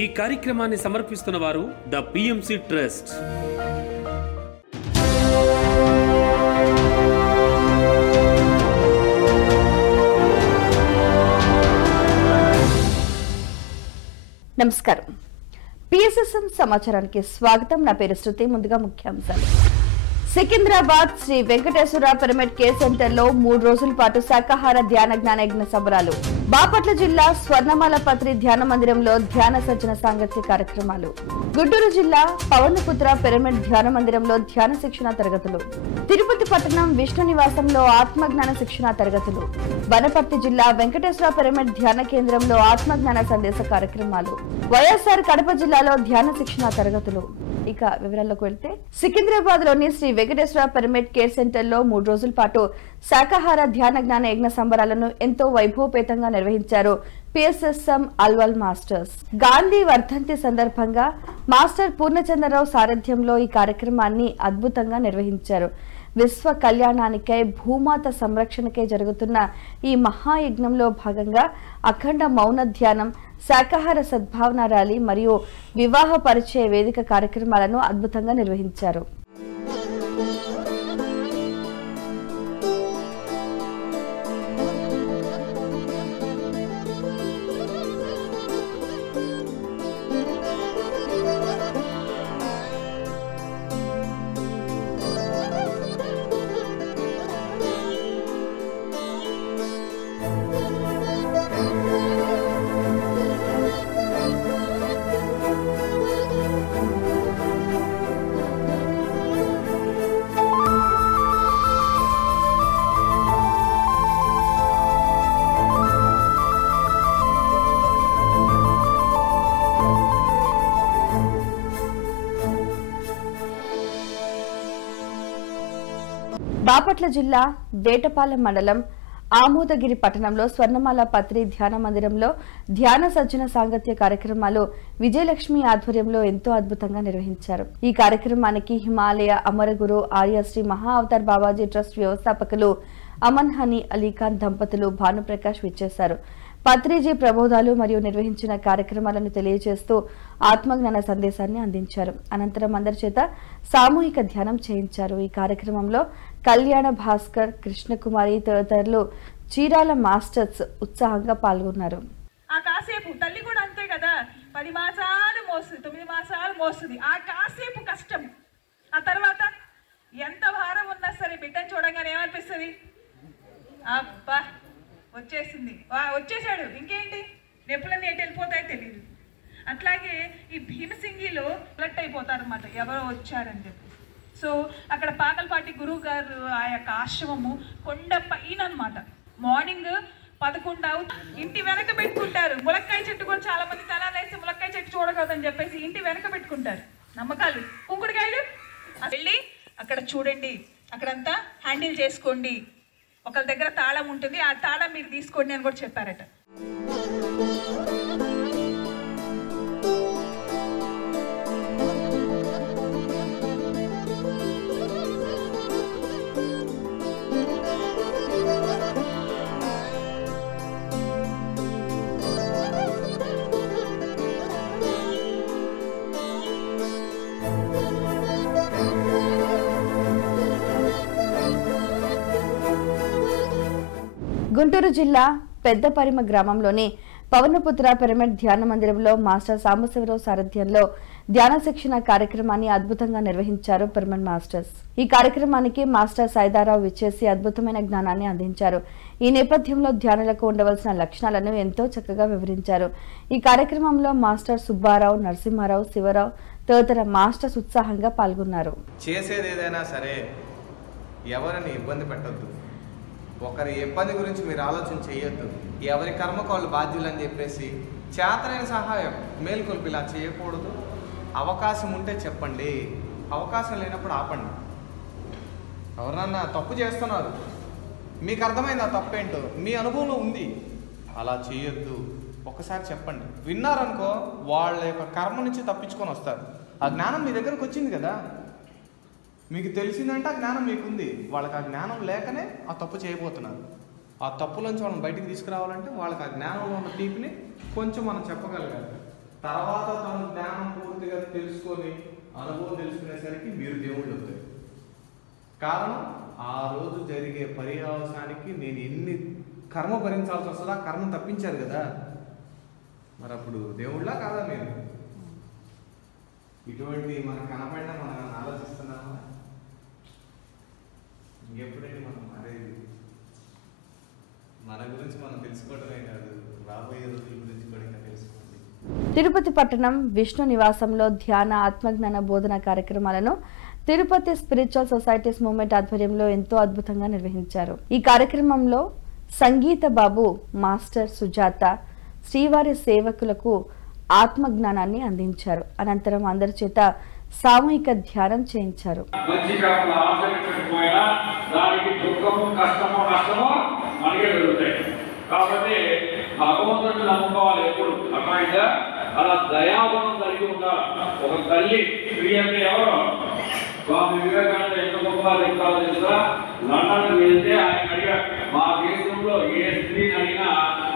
ఈ కార్యక్రమాన్ని సమర్పిస్తున్న వారు ద పిఎంసి ట్రస్ట్. నమస్కారం. పిఎస్ఎస్ఎం సమాచారానికి స్వాగతం. నా పేరు శృతి. ముందుగా ముఖ్యాంశాలు. Secunderabad Shri Venkateswara pyramid care centre లో 3 రోజుల పాటు శాకాహార ధ్యాన జ్ఞానయజ్ఞ సంబరాలు. బాపట్ల జిల్లా స్వర్ణమాల పత్రి ధ్యాన మందిరంలో ధ్యాన సజ్జన సాంగత్య కార్యక్రమాలు. గుంటూరు జిల్లా పవనపుత్ర పిరమిడ్ ధ్యాన మందిరంలో ధ్యాన శిక్షణ తరగతులు. తిరుపతి పట్టణం విష్ణు నివాసంలో ఆత్మజ్ఞాన శిక్షణ తరగతులు. వనపర్తి జిల్లా వెంకటేశ్వర పిరమిడ్ ధ్యాన కేంద్రంలో ఆత్మజ్ఞాన సందేశ కార్యక్రమాలు. వైఎస్ఆర్ కడప జిల్లాలో ధ్యాన శిక్షణ తరగతులు. ఇక వివరాల్లోకి వెళ్తే, సికింద్రాబాద్ లోని Shri Venkateswara pyramid care centre లో 3 రోజుల పాటు శాకాహార ధ్యాన జ్ఞాన యజ్ఞ సంబరాలను ఎంతో వైభవపేతంగా నిర్వహించారు పిఎస్ఎస్ఎం అల్వాల్ మాస్టర్స్. గాంధీ వర్ధంతి సందర్భంగా మాస్టర్ పూర్ణచంద్రరావు సారథ్యంలో ఈ కార్యక్రమాన్ని అద్భుతంగా నిర్వహించారు. విశ్వ కళ్యాణానికై, భూమాత సంరక్షణకై జరుగుతున్న ఈ మహాయజ్ఞంలో భాగంగా అఖండ మౌన ధ్యానం, శాకాహార సద్భావన ర్యాలీ మరియు వివాహ పరిచయ వేదిక కార్యక్రమాలను అద్భుతంగా నిర్వహించారు. బాపట్ల జిల్లా వేటపాలెం మండలం ఆమోదగిరి పట్టణంలో స్వర్ణమాల పత్రి ధ్యాన మందిరంలో ధ్యాన సజ్జన సాంగత్య కార్యక్రమాలు విజయలక్ష్మి ఆధ్వర్యంలో ఎంతో అద్భుతంగా నిర్వహించారు. ఈ కార్యక్రమానికి హిమాలయ అమరగురు ఆర్యశ్రీ మహా అవతార్ బాబాజీ ట్రస్ట్ వ్యవస్థాపకులు అమన్ హనీ అలీఖాన్ దంపతులు భానుప్రకాష్ విచ్చేశారు. పత్రిజీ ప్రబోధాలు మరియు నిర్వహించిన కార్యక్రమాలను తెలియజేస్తూ ఆత్మజ్ఞాన సందేశాన్ని అందించారు. అనంతరం అందరి చేత సామూహిక ధ్యానం చేయించారు. ఈ కార్యక్రమంలో కళ్యాణ భాస్కర్, కృష్ణకుమారి తదితరులు చీరాల మాస్టర్స్ ఉత్సాహంగా పాల్గొన్నారు. ఆ కాసేపు తల్లి కూడా అంతే కదా, 10 మాసాలు మోస్తుంది, 9 మాసాలు మోస్తుంది. ఆ కాసేపు కష్టం. ఆ తర్వాత ఎంత భారం ఉన్నా సరే బిడ్డను చూడంగానే ఏమనిపిస్తుంది? అబ్బా వచ్చేసింది, వచ్చేసాడు, ఇంకేంటి, నొప్పులన్నీ ఎటు వెళ్ళిపోతాయో తెలియదు. అట్లాగే ఈ భీమసింగిలో ఫ్లట్ అయిపోతారు అనమాట, ఎవరో వచ్చారని చెప్పి. సో అక్కడ పాకలపాటి గురువు గారు ఆ యొక్క ఆశ్రమము కొండ పైన అనమాట. మార్నింగ్ 11 ఇంటి వెనక పెట్టుకుంటారు. ములక్కాయ చెట్టు కూడా చాలా మంది తలాలేసి ములక్కాయ చెట్టు చూడకూడదని చెప్పేసి ఇంటి వెనక పెట్టుకుంటారు. నమ్మకాలు, కుంకుడుకాయలు వెళ్ళి అక్కడ చూడండి, అక్కడంతా హ్యాండిల్ చేసుకోండి. ఒకరి దగ్గర తాళం ఉంటుంది, ఆ తాళం మీరు తీసుకోండి అని కూడా చెప్పారట. గుంటూరు జిల్లా పెద్దపరిమ గ్రామంలోని పవనపుత్ర పిరమిడ్ ధ్యాన మందిరంలో మాస్టర్ సాంబశివరావు సారథ్యంలో ధ్యాన శిక్షణ కార్యక్రమాన్ని అద్భుతంగా నిర్వహించారు పిరమిడ్ మాస్టర్స్. ఈ కార్యక్రమానికి మాస్టర్ సైదారావు విచ్చేసి అద్భుతమైన జ్ఞానాన్ని అందించారు. ఈ నేపథ్యంలో ధ్యానులకు ఉండవలసిన లక్షణాలను ఎంతో చక్కగా వివరించారు. ఈ కార్యక్రమంలో మాస్టర్ సుబ్బారావు, నరసింహారావు, శివరావు తదితర మాస్టర్స్ ఉత్సాహంగా పాల్గొన్నారు. చేసేది ఏదైనా సరే ఎవరిని ఇబ్బంది పెట్టద్దు, ఒకరి ఇబ్బంది గురించి మీరు ఆలోచన చేయొద్దు. ఎవరి కర్మకు వాళ్ళు బాధ్యులు అని చెప్పేసి చేతనైన సహాయం మేల్కొల్పి ఇలా చేయకూడదు. అవకాశం ఉంటే చెప్పండి, అవకాశం లేనప్పుడు ఆపండి. ఎవరన్నా తప్పు చేస్తున్నారు, మీకు అర్థమైంది ఆ తప్పేంటో, మీ అనుభవంలో ఉంది, అలా చేయొద్దు. ఒకసారి చెప్పండి, విన్నారనుకో వాళ్ళ యొక్క కర్మ నుంచి తప్పించుకొని వస్తారు. ఆ జ్ఞానం మీ దగ్గరకు వచ్చింది కదా, మీకు తెలిసిందంటే ఆ జ్ఞానం మీకుంది. వాళ్ళకి ఆ జ్ఞానం లేకనే ఆ తప్పు చేయబోతున్నారు. ఆ తప్పులోంచి వాళ్ళని బయటికి తీసుకురావాలంటే వాళ్ళకి ఆ జ్ఞానంలో ఉన్న తీపిని కొంచెం మనం చెప్పగలగాలి. తర్వాత తన జ్ఞానం పూర్తిగా తెలుసుకొని అనుభవం తెలుసుకునేసరికి మీరు దేవుళ్ళు అవుతారు. కారణం ఆ రోజు జరిగే పర్యావసానికి నేను ఎన్ని కర్మ భరించాల్సి వస్తుందో ఆ కర్మ తప్పించారు కదా, మరి అప్పుడు దేవుళ్ళ కాదా మీరు? ఇటువంటి మనకు కనపడినా మనం ఆలోచిస్తున్నామా? ఇంకెప్పుడైనా మనం మారేది మన గురించి మనం తెలుసుకోవడమే కాదు, రాబోయే రోజుల గురించి కూడా ఇంకా తెలుసుకోండి. తిరుపతి పట్టణం విష్ణు నివాసంలో ధ్యాన ఆత్మజ్ఞాన బోధన కార్యక్రమాలను తిరుపతి స్పిరిచువల్ సొసైటీస్ మూవ్మెంట్ ఆధ్వర్యంలో ఎంతో అద్భుతంగా నిర్వహించారు. ఈ కార్యక్రమంలో సంగీత బాబు, మాస్టర్ సుజాత శ్రీవారి సేవకులకు ఆత్మజ్ఞానాన్ని అందించారు. అనంతరం అందరి చేత సామూహిక ధ్యానం చేయించారు. కాబట్టి భగవంతుడిని నమ్ముకోవాలి ఎప్పుడు. అర్థమైందా? అలా దయాగుణం కలిగి ఉండాలి. ఒక తల్లి స్త్రీ అంటే ఎవరు? స్వామి వివేకానంద ఎంత గొప్పగా చెప్తారో తెలుసా? లండన్ వెళ్తే ఆయన అడిగారు, మా దేశంలో ఏ స్త్రీని అడిగినా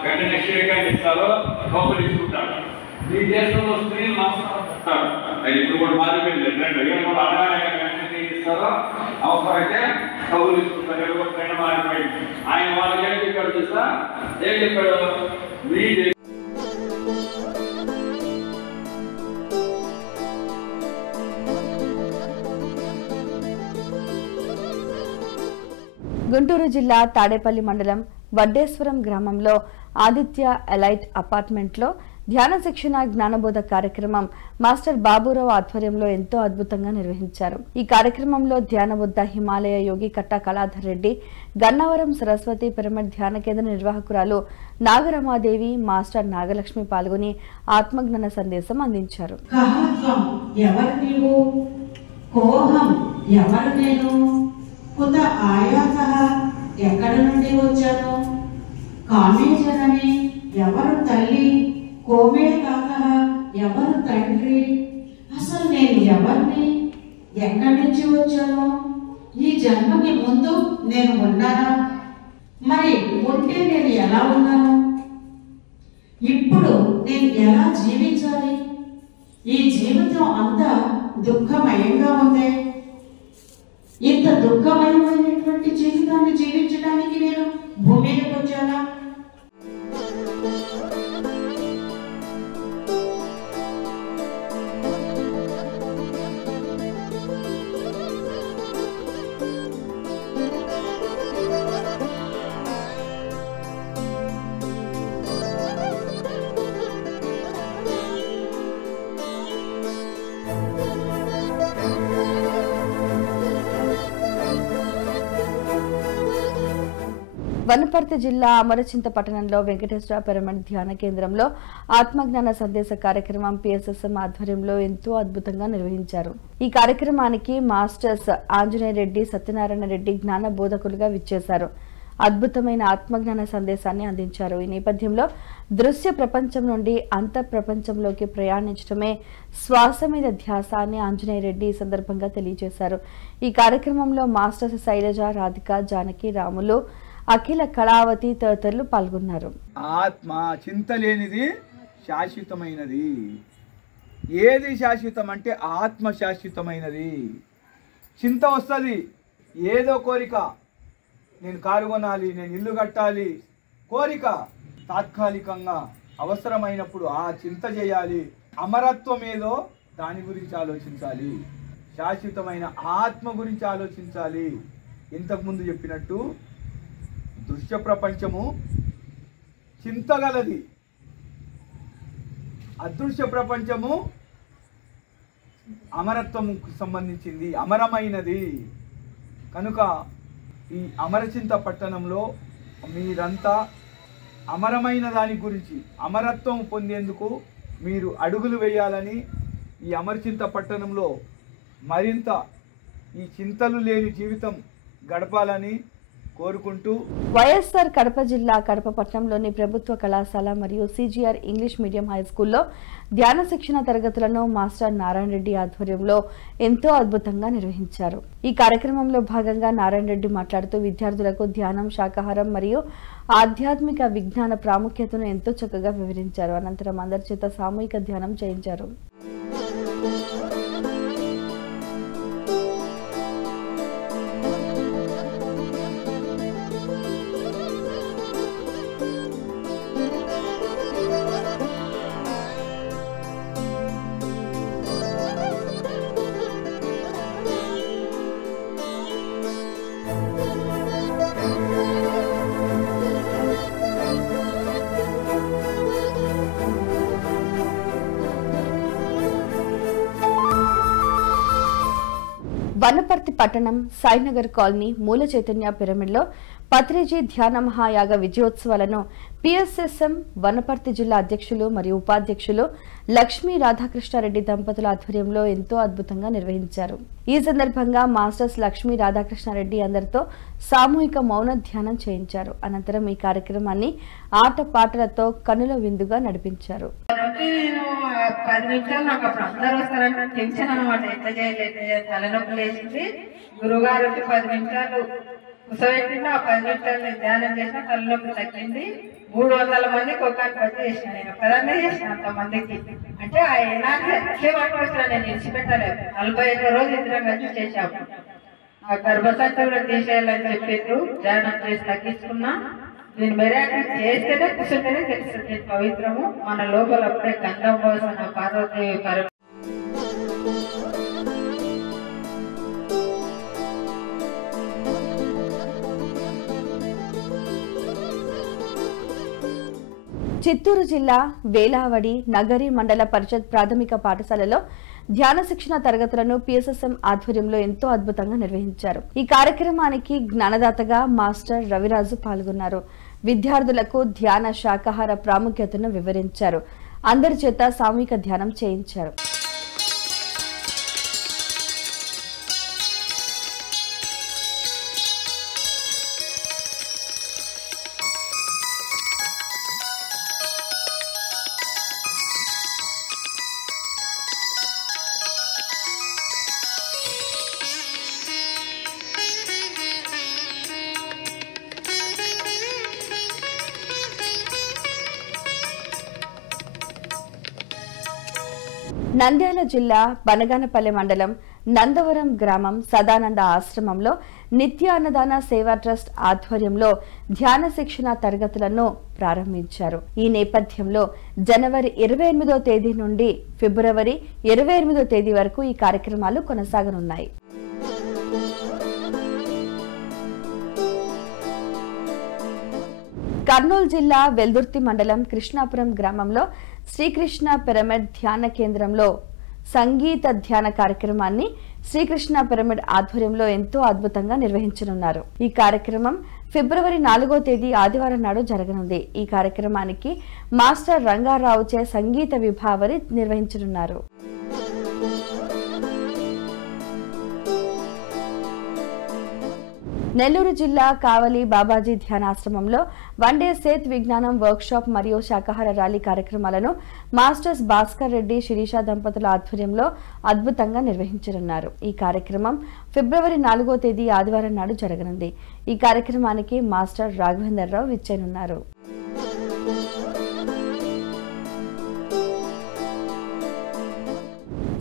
వెంటనే షేకాన్ని ఇస్తారో కౌగులించుకుంటారు. మీ దేశంలో స్త్రీలు నమస్కారం. ఇప్పుడు కూడా మారిపోయింది. వెంటనే ఇస్తారో అవసరమైతే కౌగులించుకుంటారు. ఎవరికైనా మారిపోయింది. ఆయన వాళ్ళకి ఏం చెప్పాడు తెలుసా? ఏం చెప్పాడు? మీ గుంటూరు జిల్లా తాడేపల్లి మండలం వడ్డేశ్వరం గ్రామంలో ఆదిత్య ఎలైట్ అపార్ట్మెంట్లో ధ్యాన శిక్షణ జ్ఞానబోధ కార్యక్రమం మాస్టర్ బాబురావు ఆధ్వర్యంలో ఎంతో అద్భుతంగా నిర్వహించారు. ఈ కార్యక్రమంలో ధ్యానబుద్ధ హిమాలయ యోగి కట్టా కళాధర్ రెడ్డి, గన్నవరం సరస్వతి పిరమిడ్ ధ్యాన కేంద్ర నిర్వాహకురాలు నాగరమాదేవి, మాస్టర్ నాగలక్ష్మి పాల్గొని ఆత్మజ్ఞాన సందేశం అందించారు. కుత ఆయాస ఎక్కడి నుండి వచ్చాను, కామేజనని ఎవరు తల్లి, కోమే కాక ఎవరు తండ్రి, అసలు నేను ఎవరిని, ఎక్కడి నుంచి వచ్చాను, ఈ జన్మకి ముందు నేను ఉన్నానా, మరి ఉంటే నేను ఎలా ఉన్నాను, ఇప్పుడు నేను ఎలా జీవించాలి, ఈ జీవితం అంతా దుఃఖమయంగా ఉంది, ఇంత దుఃఖమయమైనటువంటి జీవితాన్ని జీవించడానికి నేను భూమి మీదకి వచ్చానా? వనపర్తి జిల్లా అమరచింత పట్టణంలో వెంకటేశ్వర పిరమిడ్ ధ్యాన కేంద్రంలో ఆత్మజ్ఞాన సందేశ కార్యక్రమం పిఎస్ఎస్ఎం ఆధ్వర్యంలో ఎంతో అద్భుతంగా నిర్వహించారు. ఈ కార్యక్రమానికి మాస్టర్స్ ఆంజనేయ రెడ్డి, సత్యనారాయణ రెడ్డి జ్ఞాన బోధకులుగా విచ్చేశారు. అద్భుతమైన ఆత్మజ్ఞాన సందేశాన్ని అందించారు. ఈ నేపథ్యంలో దృశ్య ప్రపంచం నుండి అంతః ప్రపంచంలోకి ప్రయాణించడమే శ్వాస మీద ధ్యాస అని ఆంజనేయ రెడ్డి ఈ సందర్భంగా తెలియజేశారు. ఈ కార్యక్రమంలో మాస్టర్స్ శైలజ, రాధిక, జానకి, రాములు, అఖిల, కళావతి తదితరులు పాల్గొన్నారు. ఆత్మ చింత లేనిది శాశ్వతమైనది. ఏది శాశ్వతం అంటే ఆత్మ శాశ్వతమైనది. చింత వస్తుంది, ఏదో కోరిక, నేను కారు కొనాలి, నేను ఇల్లు కట్టాలి, కోరిక తాత్కాలికంగా అవసరమైనప్పుడు ఆ చింత చేయాలి. అమరత్వం ఏదో దాని గురించి ఆలోచించాలి. శాశ్వతమైన ఆత్మ గురించి ఆలోచించాలి. ఇంతకుముందు చెప్పినట్టు దృశ్య ప్రపంచము చింతగలది, అదృశ్య ప్రపంచము అమరత్వముకు సంబంధించింది, అమరమైనది. కనుక ఈ అమరచింత పట్టణంలో మీరంతా అమరమైన దాని గురించి, అమరత్వం పొందేందుకు మీరు అడుగులు వేయాలని, ఈ అమరచింత పట్టణంలో మరింత ఈ చింతలు లేని జీవితం గడపాలని కోరుకుంటూ వైఎస్ఆర్ కడప జిల్లా కడప పట్టణంలోని ప్రభుత్వ కళాశాల మరియు సిజిఆర్ ఇంగ్లీష్ మీడియం హై స్కూల్లో ధ్యాన శిక్షణ తరగతులను మాస్టర్ నారాయణ రెడ్డి ఆధ్వర్యంలో ఎంతో అద్భుతంగా నిర్వహించారు. ఈ కార్యక్రమంలో భాగంగా నారాయణ రెడ్డి మాట్లాడుతూ విద్యార్థులకు ధ్యానం, శాకాహారం మరియు ఆధ్యాత్మిక విజ్ఞాన ప్రాముఖ్యతను ఎంతో చక్కగా వివరించారు. అనంతరం అందరి చేత సామూహిక ధ్యానం చేయించారు. వనపర్తి పట్టణం సాయినగర్ కాలనీ మూల చైతన్య పిరమిడ్లో పత్రిజీ ధ్యాన మహాయాగ విజయోత్సవాలను పిఎస్ఎస్ఎం వనపర్తి జిల్లా అధ్యక్షులు మరియు ఉపాధ్యక్షులు లక్ష్మీ రాధాకృష్ణారెడ్డి దంపతుల ఆధ్వర్యంలో ఎంతో అద్భుతంగా నిర్వహించారు. ఈ సందర్భంగా మాస్టర్స్ లక్ష్మీ రాధాకృష్ణారెడ్డి అందరితో సామూహిక మౌన ధ్యానం చేయించారు. అనంతరం ఈ కార్యక్రమాన్ని ఆటపాటలతో కనుల విందుగా నడిపించారు. గురుగారు 10 నిమిషాలు కుసబెట్టిన 10 నిమిషాలు ధ్యానం చేసిన తలనొప్పి తగ్గింది. 300 మందికి ఒకటి పట్టి చేసిన, నేను ఒక్కదాన్నే చేసిన అంతమందికి. అంటే నాకు ఎట్లే పట్టుకొచ్చిన, నేను విడిచిపెట్టలేదు. 41 రోజు ఇద్దరం కలిసి చేశాము. ఆ గర్భసంత కూడా తీసేయాలని చెప్పారు. ధ్యానం చేసి తగ్గించుకున్నా. దీని మెరాకి చేస్తేనే కూర్చుంటేనే తెలుస్తుంది పవిత్రము. మన లోపల అప్పుడే గంధం పోసిన పార్వతీదేవి పరమ చిత్తూరు జిల్లా వేలావడి నగరి మండల పరిషత్ ప్రాథమిక పాఠశాలలో ధ్యాన శిక్షణ తరగతులను పిఎస్ఎస్ఎం ఆధ్వర్యంలో ఎంతో అద్భుతంగా నిర్వహించారు. ఈ కార్యక్రమానికి జ్ఞానదాతగా మాస్టర్ రవిరాజు పాల్గొన్నారు. విద్యార్థులకు ధ్యాన శాకాహార ప్రాముఖ్యతను వివరించారు. అందరి చేత సామూహిక ధ్యానం చేయించారు. నంద్యాల జిల్లా బనగానపల్లె మండలం నందవరం గ్రామం సదానంద ఆశ్రమంలో నిత్య అన్నదాన సేవా ట్రస్ట్ ఆధ్వర్యంలో ధ్యాన శిక్షణ తరగతులను ప్రారంభించారు. ఈ నేపథ్యంలో జనవరి 28వ తేదీ నుండి ఫిబ్రవరి 28వ తేదీ వరకు ఈ కార్యక్రమాలు కొనసాగనున్నాయి. కర్నూలు జిల్లా వెల్దుర్తి మండలం కృష్ణాపురం గ్రామంలో శ్రీకృష్ణ పిరమిడ్ ధ్యాన కేంద్రంలో సంగీత ధ్యాన కార్యక్రమాన్ని శ్రీకృష్ణ పిరమిడ్ ఆధ్వర్యంలో ఎంతో అద్భుతంగా నిర్వహించనున్నారు. ఈ కార్యక్రమం ఫిబ్రవరి 4వ తేదీ ఆదివారం నాడు జరగనుంది. ఈ కార్యక్రమానికి మాస్టర్ రంగారావుచే సంగీత విభావరి నిర్వహించనున్నారు. నెల్లూరు జిల్లా కావలి బాబాజీ ధ్యానాశ్రమంలో వన్డే సేత్ విజ్ఞానం వర్క్షాప్ మరియు శాకాహార ర్యాలీ కార్యక్రమాలను మాస్టర్స్ భాస్కర్ రెడ్డి, శిరీష దంపతుల ఆధ్వర్యంలో అద్భుతంగా నిర్వహించనున్నారు. ఈ కార్యక్రమం ఫిబ్రవరి 4వ తేదీ ఆదివారం నాడు జరగనుంది. ఈ కార్యక్రమానికి మాస్టర్ రాఘవేంద్రరావు విచ్చేనున్నారు.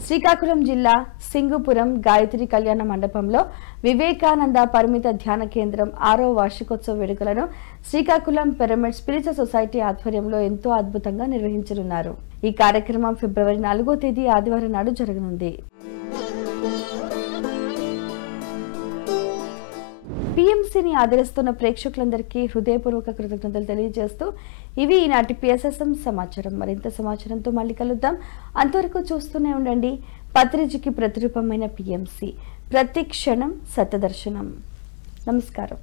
శ్రీకాకుళం జిల్లా సింగుపురం గాయత్రి కళ్యాణ మండపంలో వివేకానంద పరిమిత ధ్యాన కేంద్రం 6వ వార్షికోత్సవ వేడుకలను శ్రీకాకుళం పిరమిడ్ స్పిరిచువల్ సొసైటీ ఆధ్వర్యంలో ఎంతో అద్భుతంగా నిర్వహించనున్నారు. ఈ కార్యక్రమం ఫిబ్రవరి 4వ తేదీ ఆదివారం నాడు జరగనుంది. పిఎంసిని ఆదరిస్తున్న ప్రేక్షకులందరికీ హృదయపూర్వక కృతజ్ఞతలు తెలియజేస్తూ ఇవి ఈనాటి పిఎస్ఎస్ఎం సమాచారం. మరింత సమాచారంతో మళ్ళీ కలుద్దాం. అంతవరకు చూస్తూనే ఉండండి పత్రిజీకి ప్రతిరూపమైన పిఎంసి. ప్రతి క్షణం సత్యదర్శనం. నమస్కారం.